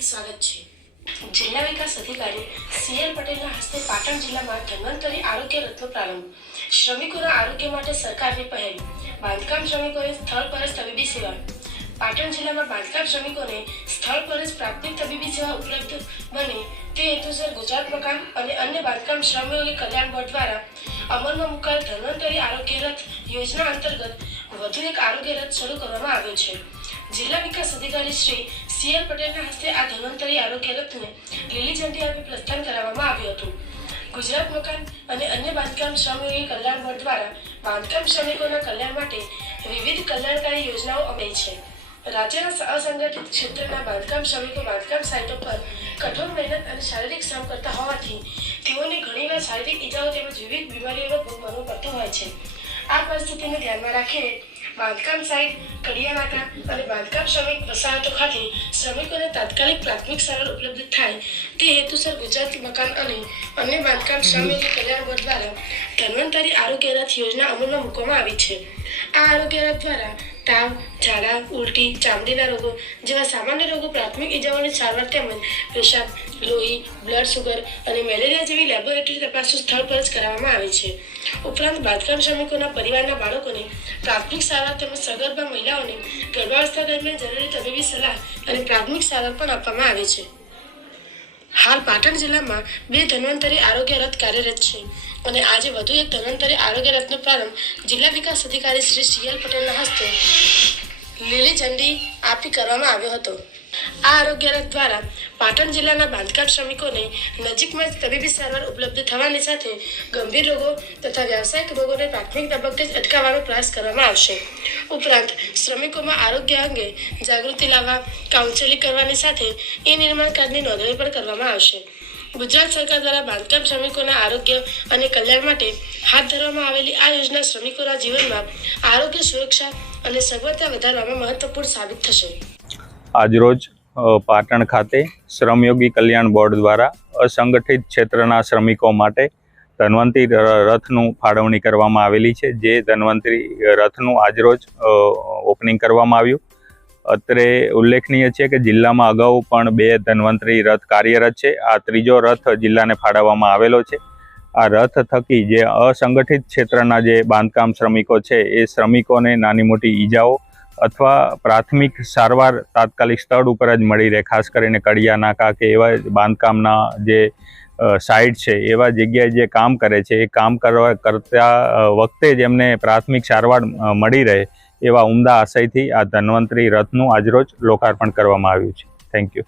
હાર્દિક સ્વાગત છે। જિલ્લા વિકાસ અધિકારી સીએલ પટેલના હસ્તે પાટણ જિલ્લામાં ધન્વંતરી આરોગ્ય રથનો પ્રારંભ। શ્રમિકોના આરોગ્ય માટે સરકારની પહેલ। બાંધકામ શ્રમિકોને સ્થળ પર જ તબીબી સેવા। પાટણ જિલ્લામાં બાંધકામ શ્રમિકોને સ્થળ પર જ પ્રાથમિક તબીબી સેવા ઉપલબ્ધ બને તે હેતુસર ગુજરાત મકાન અને અન્ય બાંધકામ શ્રમયોગી કલ્યાણ બોર્ડ દ્વારા અમલમાં મુકાયેલ ધન્વંતરી આરોગ્ય રથ યોજના અંતર્ગત વધુ એક આરોગ્ય રથ શરૂ કરવામાં આવ્યો છે। જિલ્લા વિકાસ અધિકારી શ્રી સીએલ પટેલના હસ્તે આ ધન્વંતરી આરોગ્ય રથને લીલી ઝંડી આપી પ્રસ્થાન કરાવવામાં આવ્યું હતું। ગુજરાત મકાન અને અન્ય બાંધકામ શ્રમયોગી કલ્યાણ બોર્ડ દ્વારા બાંધકામ શ્રમિકોના કલ્યાણ માટે વિવિધ કલ્યાણકારી યોજનાઓ અમલી છે। રાજ્યના અસંગઠિત ક્ષેત્રના બાંધકામ શ્રમિકો બાંધકામ સાઇટો પર કઠોર મહેનત અને શારીરિક શ્રમ કરતા હોવાથી તેઓને ઘણીવાર શારીરિક ઇજાઓ તેમજ વિવિધ બીમારીઓનો ભોગ બનવો પડતો હોય છે। આ પરિસ્થિતિને ધ્યાનમાં રાખીને બાંધકામ સાઇટ, કડિયા નાકા અને બાંધકામ શ્રમિક વસાહતો ખાતે શ્રમિકોને તાત્કાલિક પ્રાથમિક સારવાર ઉપલબ્ધ થાય તે હેતુસર ગુજરાત મકાન અને અન્ય બાંધકામ શ્રમયોગી કલ્યાણ બોર્ડ દ્વારા ધન્વંતરી આરોગ્ય રથ યોજના અમલમાં મૂકવામાં આવી છે। આ આરોગ્ય રથ દ્વારા તાવ, ઝાડા, ઉલટી, ચામડીના રોગો જેવા સામાન્ય રોગો, પ્રાથમિક ઇજાઓની સારવાર તેમજ પેશાબ, લોહી, બ્લડ શુગર અને મેલેરિયા જેવી લેબોરેટરી તપાસો સ્થળ પર જ કરવામાં આવે છે। ઉપરાંત બાંધકામ શ્રમિકોના પરિવારના બાળકોને પ્રાથમિક સારવાર તેમજ સગર્ભા મહિલાઓને ગર્ભાવસ્થા દરમિયાન જરૂરી તબીબી સલાહ અને પ્રાથમિક સારવાર પણ આપવામાં આવે છે। હાલ પાટણ જિલ્લામાં 2 ધન્વંતરી આરોગ્ય રથ કાર્યરત છે અને આજે વધુ એક ધન્વંતરી આરોગ્ય રથનો પ્રારંભ જિલ્લા વિકાસ અધિકારી શ્રી સીએલ પટેલના હસ્તે લીલી ઝંડી આપી કરવામાં આવ્યો હતો। આ આરોગ્ય રથ દ્વારા પાટણ જિલ્લાના બાંધકામ શ્રમિકોને નજીકમાં જ તબીબી સારવાર ઉપલબ્ધ થવાની સાથે ગંભીર રોગો તથા વ્યાવસાયિક રોગોને પ્રાથમિક તબક્કે જ અટકાવવાનો પ્રયાસ કરવામાં આવશે। ઉપરાંત શ્રમિકોમાં આરોગ્ય અંગે જાગૃતિ લાવવા કાઉન્સેલિંગ કરવાની સાથે નિર્માણ કાર્ડની નોંધણી પણ કરવામાં આવશે। ગુજરાત સરકાર દ્વારા બાંધકામ શ્રમિકોના આરોગ્ય અને કલ્યાણ માટે હાથ ધરવામાં આવેલી આ યોજના શ્રમિકોના જીવનમાં આરોગ્ય સુરક્ષા અને સગવડતા વધારવામાં મહત્વપૂર્ણ સાબિત થશે। આજરોજ પાટણ ખાતે શ્રમયોગી કલ્યાણ બોર્ડ દ્વારા અસંગઠિત ક્ષેત્રના શ્રમિકો માટે ધન્વંતરી રથનું ફાળવણી કરવામાં આવેલી છે। જે ધન્વંતરી રથનું આજરોજ ઓપનિંગ કરવામાં આવ્યું। અત્રે ઉલ્લેખનીય છે કે જિલ્લામાં અગાઉ પણ 2 ધન્વંતરી રથ કાર્યરત છે। આ ત્રીજો રથ જિલ્લાને ફાળવવામાં આવેલો છે। આ રથ થકી જે અસંગઠિત ક્ષેત્રના જે બાંધકામ શ્રમિકો છે એ શ્રમિકોને નાની મોટી ઈજાઓ અથવા પ્રાથમિક સારવાર તાત્કાલિક સ્થળ ઉપર જ મળી રહે। ખાસ કરીને કડિયા નાકા કે એવા બાંધકામના જે સાઇટ છે એવા જગ્યાએ જે કામ કરે છે એ કામ કરતા વખતે જ એમને પ્રાથમિક સારવાર મળી રહે એવા ઉમદા આશયથી આ ધન્વંતરી રથનું આજરોજ લોકાર્પણ કરવામાં આવ્યું છે। Thank you.